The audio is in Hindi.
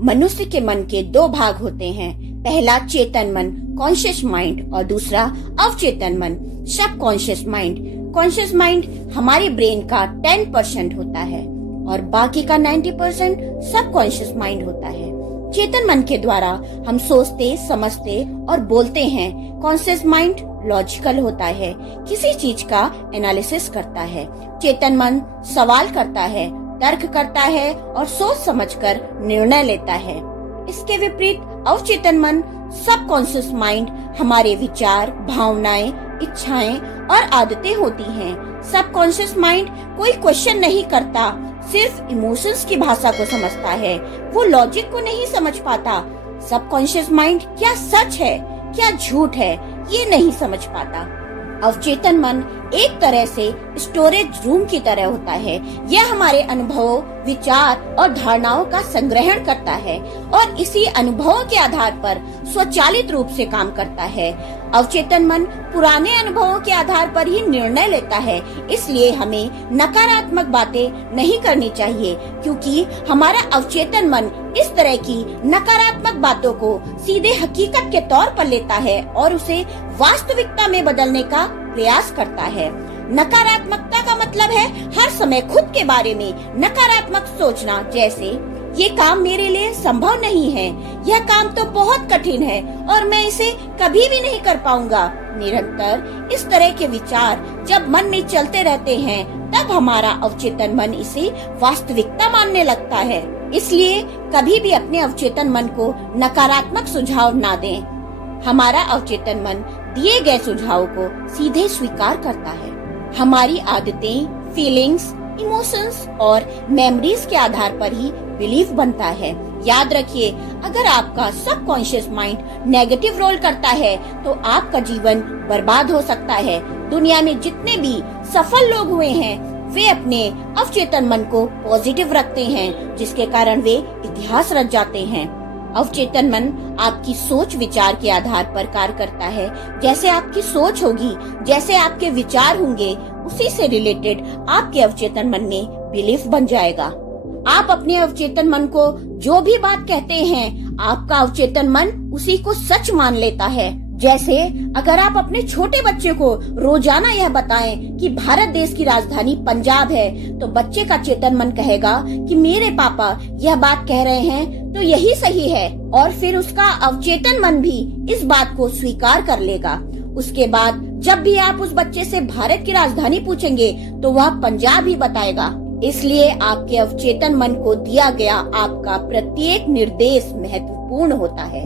मनुष्य के मन के दो भाग होते हैं। पहला चेतन मन कॉन्शियस माइंड और दूसरा अवचेतन मन सब कॉन्शियस माइंड। कॉन्शियस माइंड हमारे ब्रेन का 10% होता है और बाकी का 90% सब कॉन्शियस माइंड होता है। चेतन मन के द्वारा हम सोचते, समझते और बोलते हैं। कॉन्शियस माइंड लॉजिकल होता है, किसी चीज का एनालिसिस करता है। चेतन मन सवाल करता है, तर्क करता है और सोच समझकर निर्णय लेता है। इसके विपरीत अवचेतन मन सब कॉन्शियस माइंड हमारे विचार, भावनाएं, इच्छाएं और आदतें होती हैं। सब कॉन्शियस माइंड कोई क्वेश्चन नहीं करता, सिर्फ इमोशंस की भाषा को समझता है, वो लॉजिक को नहीं समझ पाता। सब कॉन्शियस माइंड क्या सच है, क्या झूठ है, ये नहीं समझ पाता। अवचेतन मन एक तरह से स्टोरेज रूम की तरह होता है। यह हमारे अनुभवों, विचार और धारणाओं का संग्रहण करता है और इसी अनुभवों के आधार पर स्वचालित रूप से काम करता है। अवचेतन मन पुराने अनुभवों के आधार पर ही निर्णय लेता है, इसलिए हमें नकारात्मक बातें नहीं करनी चाहिए, क्योंकि हमारा अवचेतन मन इस तरह की नकारात्मक बातों को सीधे हकीकत के तौर पर लेता है और उसे वास्तविकता में बदलने का प्रयास करता है। नकारात्मकता का मतलब है हर समय खुद के बारे में नकारात्मक सोचना, जैसे ये काम मेरे लिए संभव नहीं है, यह काम तो बहुत कठिन है और मैं इसे कभी भी नहीं कर पाऊंगा। निरंतर इस तरह के विचार जब मन में चलते रहते हैं, तब हमारा अवचेतन मन इसे वास्तविकता मानने लगता है। इसलिए कभी भी अपने अवचेतन मन को नकारात्मक सुझाव ना दें। हमारा अवचेतन मन दिए गए सुझावों को सीधे स्वीकार करता है। हमारी आदतें, फीलिंग्स, इमोशंस और मेमोरीज के आधार पर ही बिलीफ बनता है। याद रखिए, अगर आपका सबकॉन्शियस माइंड नेगेटिव रोल करता है तो आपका जीवन बर्बाद हो सकता है। दुनिया में जितने भी सफल लोग हुए हैं, वे अपने अवचेतन मन को पॉजिटिव रखते हैं, जिसके कारण वे इतिहास रच जाते हैं। अवचेतन मन आपकी सोच विचार के आधार पर कार्य करता है। जैसे आपकी सोच होगी, जैसे आपके विचार होंगे, उसी से रिलेटेड आपके अवचेतन मन में बिलीफ बन जाएगा। आप अपने अवचेतन मन को जो भी बात कहते हैं, आपका अवचेतन मन उसी को सच मान लेता है। जैसे अगर आप अपने छोटे बच्चे को रोजाना यह बताएं कि भारत देश की राजधानी पंजाब है, तो बच्चे का चेतन मन कहेगा कि मेरे पापा यह बात कह रहे हैं तो यही सही है, और फिर उसका अवचेतन मन भी इस बात को स्वीकार कर लेगा। उसके बाद जब भी आप उस बच्चे से भारत की राजधानी पूछेंगे तो वह पंजाब ही बताएगा। इसलिए आपके अवचेतन मन को दिया गया आपका प्रत्येक निर्देश महत्वपूर्ण होता है।